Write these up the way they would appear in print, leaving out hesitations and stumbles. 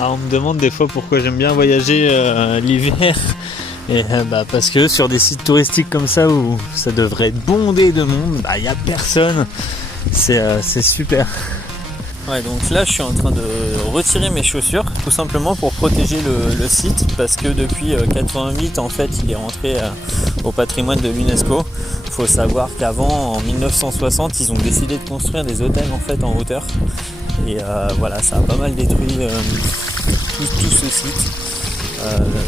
Alors on me demande des fois pourquoi j'aime bien voyager l'hiver. Et parce que sur des sites touristiques comme ça où ça devrait être bondé de monde, il n'y a personne. C'est super. Ouais, donc là je suis en train de retirer mes chaussures tout simplement pour protéger le site, parce que depuis 88 en fait il est rentré au patrimoine de l'UNESCO. Il faut savoir qu'avant, en 1960, ils ont décidé de construire des hôtels en fait en hauteur, et voilà, ça a pas mal détruit tout ce site.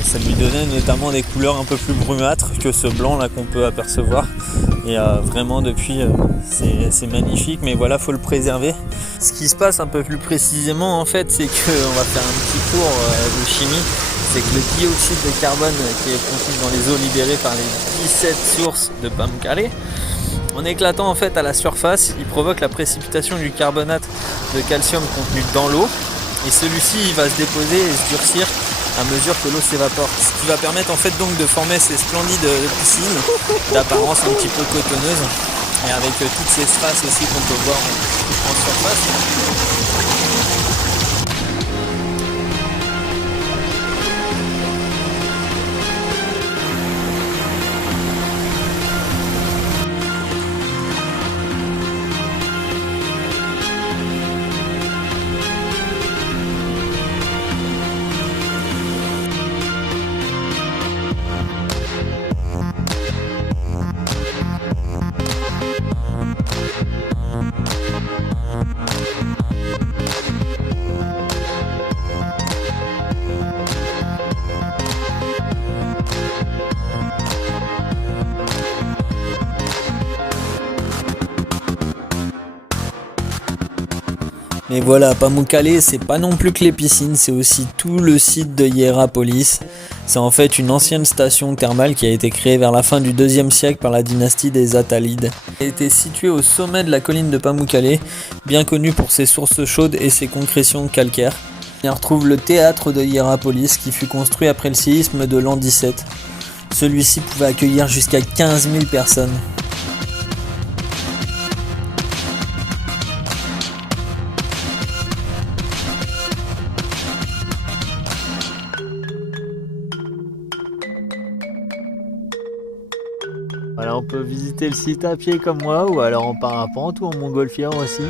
Ça lui donnait notamment des couleurs un peu plus brunâtres que ce blanc là qu'on peut apercevoir, et vraiment depuis c'est magnifique, mais voilà, faut le préserver. Ce qui se passe un peu plus précisément en fait, c'est qu'on va faire un petit tour de chimie. C'est que le dioxyde de carbone qui est contenu dans les eaux libérées par les 17 sources de Pamukkale, en éclatant en fait à la surface, il provoque la précipitation du carbonate de calcium contenu dans l'eau, et celui-ci il va se déposer et se durcir à mesure que l'eau s'évapore, ce qui va permettre en fait donc de former ces splendides piscines d'apparence un petit peu cotonneuse, et avec toutes ces strass aussi qu'on peut voir en surface. Mais voilà, Pamukkale, c'est pas non plus que les piscines, c'est aussi tout le site de Hierapolis. C'est en fait une ancienne station thermale qui a été créée vers la fin du 2e siècle par la dynastie des Attalides. Elle était située au sommet de la colline de Pamukkale, bien connue pour ses sources chaudes et ses concrétions calcaires. On y retrouve le théâtre de Hierapolis qui fut construit après le séisme de l'an 17. Celui-ci pouvait accueillir jusqu'à 15 000 personnes. Voilà, on peut visiter le site à pied comme moi, ou alors en parapente ou en montgolfière aussi.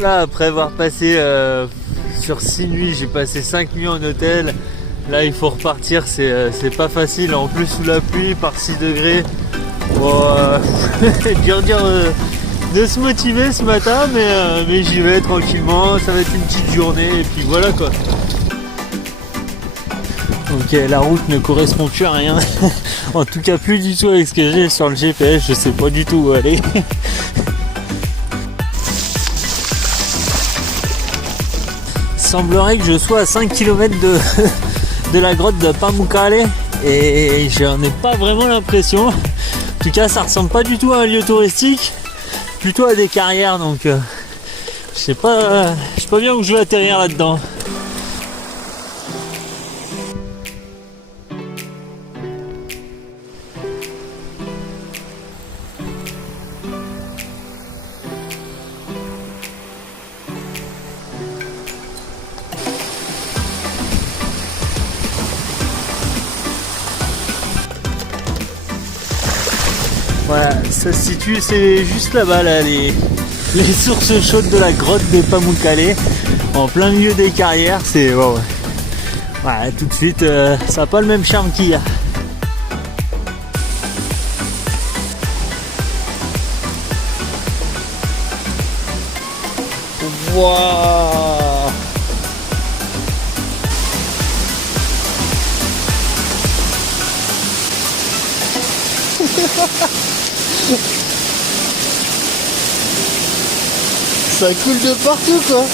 Là, après avoir passé sur 6 nuits, j'ai passé 5 nuits en hôtel. Là, il faut repartir, c'est pas facile. En plus, sous la pluie, par 6 degrés. Bon, dur de se motiver ce matin, mais j'y vais tranquillement. Ça va être une petite journée et puis voilà quoi. Donc la route ne correspond plus à rien. En tout cas plus du tout avec ce que j'ai sur le GPS, je sais pas du tout où aller. Semblerait que je sois à 5 km de la grotte de Pamukkale et j'en ai pas vraiment l'impression. En tout cas ça ressemble pas du tout à un lieu touristique, plutôt à des carrières, donc je sais pas bien où je vais atterrir là-dedans. Voilà, ça se situe, c'est juste là-bas, là, les sources chaudes de la grotte de Pamukkale, en plein milieu des carrières, c'est wow. Ouais, tout de suite, ça n'a pas le même charme qu'il y a. Waouh! Ça coule de partout quoi.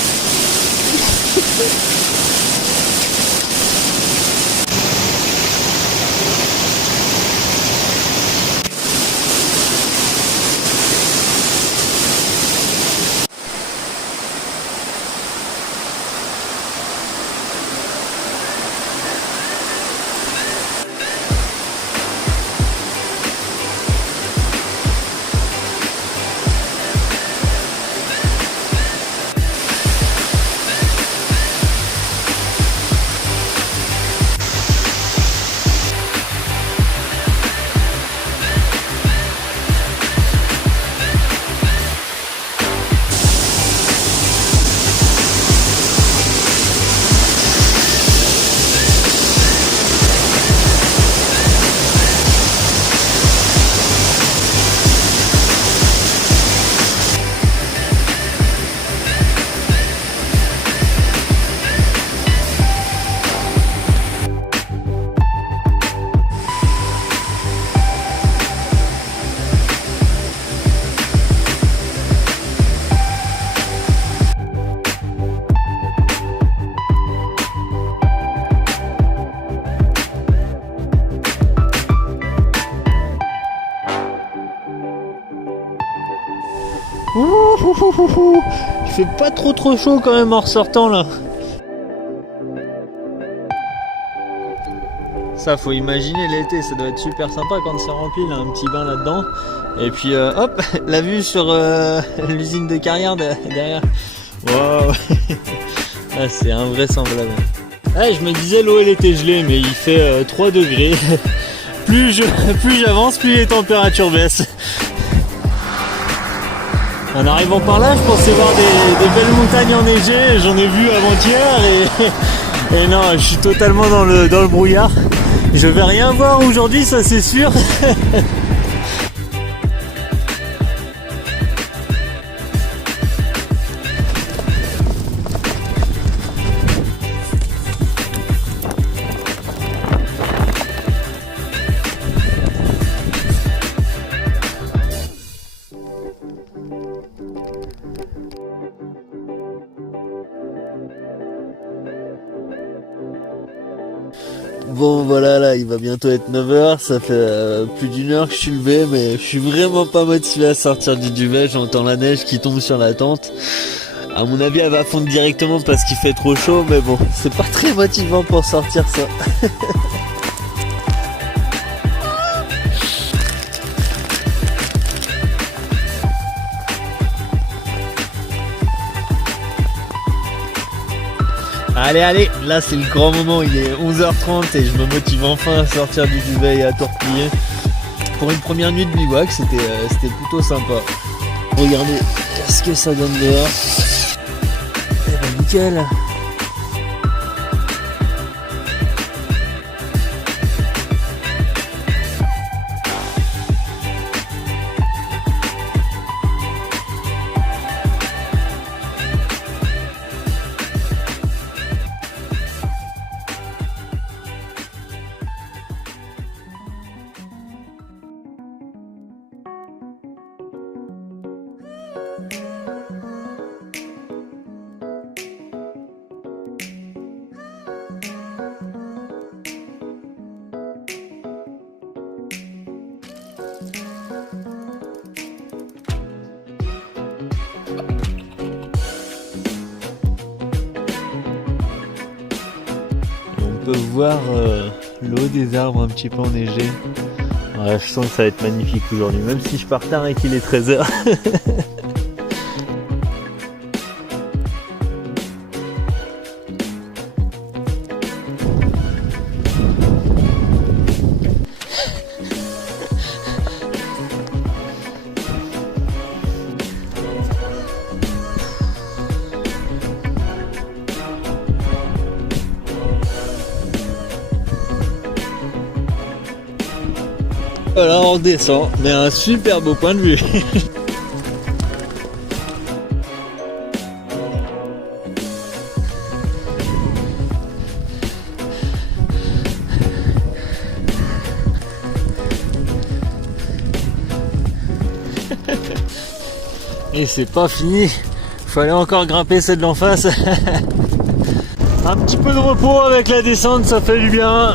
Il fait pas trop chaud quand même en ressortant là. Ça faut imaginer l'été, ça doit être super sympa quand c'est rempli, là, un petit bain là-dedans. Et puis hop, la vue sur l'usine de carrière derrière. Waouh. Ah, c'est invraisemblable. Ah, je me disais l'eau elle était gelée mais il fait 3 degrés. Plus j'avance, plus les températures baissent. En arrivant par là, je pensais voir des belles montagnes enneigées, j'en ai vu avant-hier et non, je suis totalement dans le brouillard. Je vais rien voir aujourd'hui, ça c'est sûr. Bon voilà, là il va bientôt être 9h, ça fait plus d'une heure que je suis levé mais je suis vraiment pas motivé à sortir du duvet, j'entends la neige qui tombe sur la tente. À mon avis elle va fondre directement parce qu'il fait trop chaud mais bon, c'est pas très motivant pour sortir ça. Allez, là c'est le grand moment, il est 11h30 et je me motive enfin à sortir du duvet et à tout replier. Pour une première nuit de bivouac, c'était plutôt sympa. Regardez, qu'est-ce que ça donne dehors. Eh ben nickel. peut voir le haut des arbres un petit peu enneigé. Ouais, je sens que ça va être magnifique aujourd'hui, même si je pars tard et qu'il est 13h. Voilà, on redescend, mais un super beau point de vue. Et c'est pas fini, fallait encore grimper celle d'en face. Un petit peu de repos avec la descente, ça fait du bien.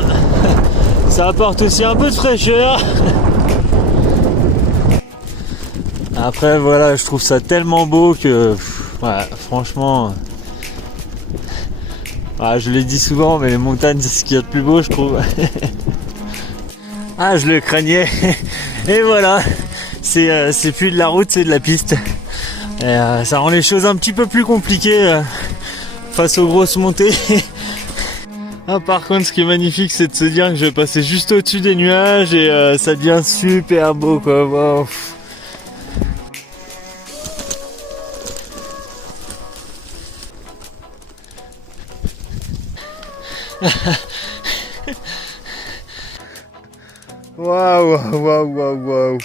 Ça apporte aussi un peu de fraîcheur. Après voilà, je trouve ça tellement beau que ouais, franchement, ouais, je le dis souvent, mais les montagnes c'est ce qu'il y a de plus beau, je trouve. Ah, je le craignais. Et voilà, c'est plus de la route, c'est de la piste. Et ça rend les choses un petit peu plus compliquées face aux grosses montées. Ah, par contre, ce qui est magnifique, c'est de se dire que je vais passer juste au-dessus des nuages et ça devient super beau, quoi. Wow. Waouh, waouh, waouh, waouh.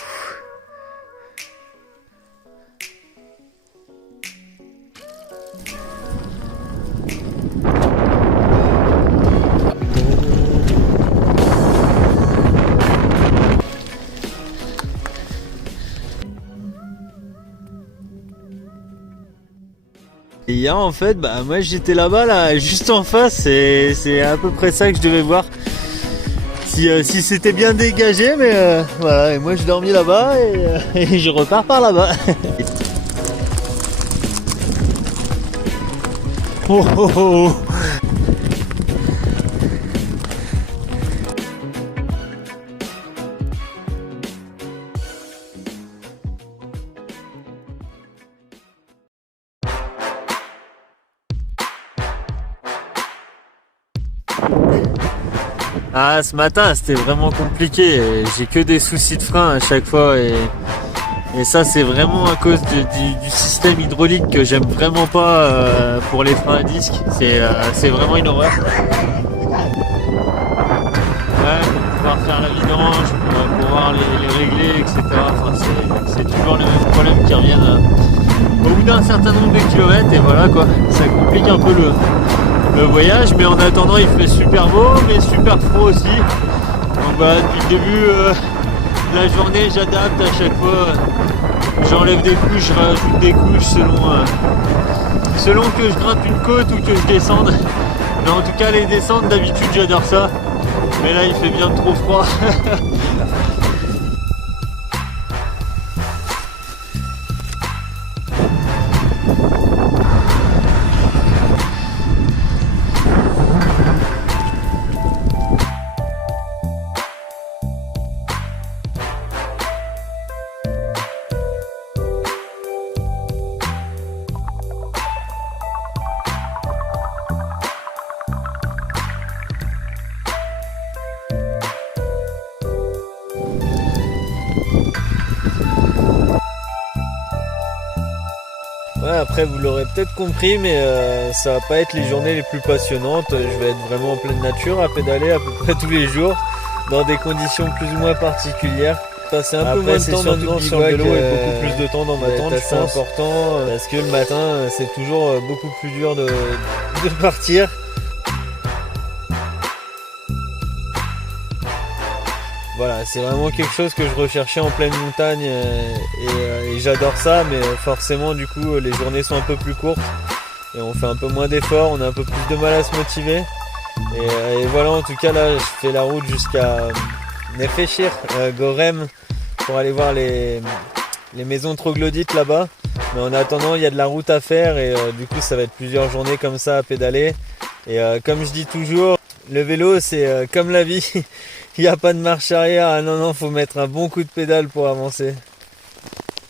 Et hier en fait, bah moi j'étais là-bas, là, juste en face, et c'est à peu près ça que je devais voir. Si c'était bien dégagé, mais voilà, et moi je dormis là-bas et je repars par là-bas. Oh, oh, oh. Ah, ce matin c'était vraiment compliqué, j'ai que des soucis de frein à chaque fois et ça c'est vraiment à cause du système hydraulique que j'aime vraiment pas pour les freins à disque, c'est vraiment une horreur. Ouais, pouvoir faire la vidange, pouvoir les régler, etc. Enfin, c'est toujours les mêmes problèmes qui reviennent au bout d'un certain nombre de kilomètres et voilà quoi, ça complique un peu le voyage, mais en attendant il fait super beau mais super froid aussi. Donc voilà, depuis le début de la journée j'adapte à chaque fois, j'enlève des couches, je rajoute des couches selon que je grimpe une côte ou que je descende. Mais en tout cas les descentes d'habitude j'adore ça, mais là il fait bien trop froid. Ouais, après vous l'aurez peut-être compris, mais ça va pas être les journées les plus passionnantes. Je vais être vraiment en pleine nature à pédaler à peu près tous les jours dans des conditions plus ou moins particulières. Passer un peu moins de temps maintenant sur le vélo et beaucoup plus de temps dans ma tente, c'est important parce que le matin c'est toujours beaucoup plus dur de partir. Voilà, c'est vraiment quelque chose que je recherchais en pleine montagne et j'adore ça, mais forcément du coup les journées sont un peu plus courtes et on fait un peu moins d'efforts, on a un peu plus de mal à se motiver et voilà, en tout cas là je fais la route jusqu'à Nefeshir, Gorem, pour aller voir les maisons troglodytes là-bas, mais en attendant il y a de la route à faire et du coup ça va être plusieurs journées comme ça à pédaler et comme je dis toujours, Le vélo, c'est comme la vie. Il n'y a pas de marche arrière. Ah non, non, faut mettre un bon coup de pédale pour avancer.